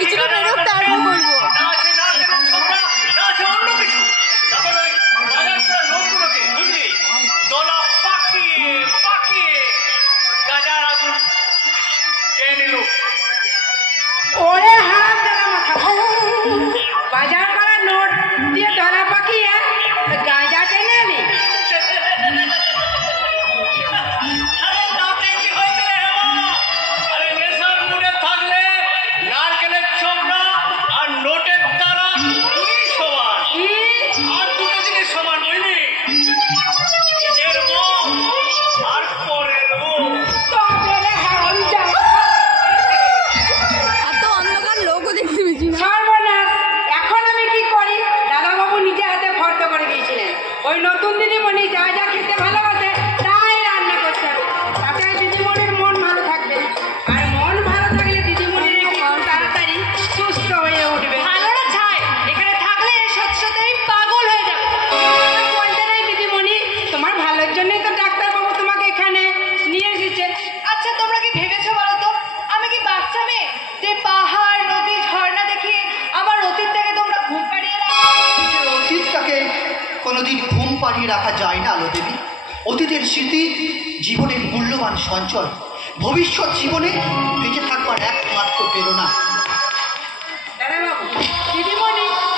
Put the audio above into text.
কিছুটা বেরোক তারপর করবো। ওরে হারাম জানা মাথা, বাজার করা নোট দিয়ে দলা পাকিয়ে গাঁজা টেনে এলি। এত অন্ধকার লোকও দেখতে পেয়েছি না। সর্বনাশ, এখন আমি কি করি? দাদাবাবু নিজে হাতে ফর্দ করে দিয়েছিলেন, ওই নতুন দিদিমণি যা যা খেতে ভালোবাসে তাই রান্না করতে হবে, তাতে দিদিমণির মন ভালো থাকবে, আর মন ভালো থাকলে দিদিমণির একটু তাড়াতাড়ি সুস্থ হয়ে উঠবে। ভালোরা চায় এখানে থাকলে সত্যি পাগল হয়ে যাবে। বলতে নেই দিদিমণি, তোমার ভালোর জন্যই তো ডাক্তারবাবু তোমাকে এখানে নিয়ে এসেছে। আচ্ছা, তোমরা কি ভেবেছো বলো তো, আমি কি বাচ্চা মেয়ে যে পাহাড় নদী ঝর্ণা দেখে আমার অতীত থেকে তোমরা ঘুম পাড়িয়ে রাখো? অতীতটাকে কোনোদিন ঘুম পাড়িয়ে রাখা যায় না আলো দেবী। অতীতের স্মৃতি জীবনের মূল্যবান সঞ্চয়, ভবিষ্যৎ জীবনে বেঁচে থাকবার একমাত্র প্রেরণা।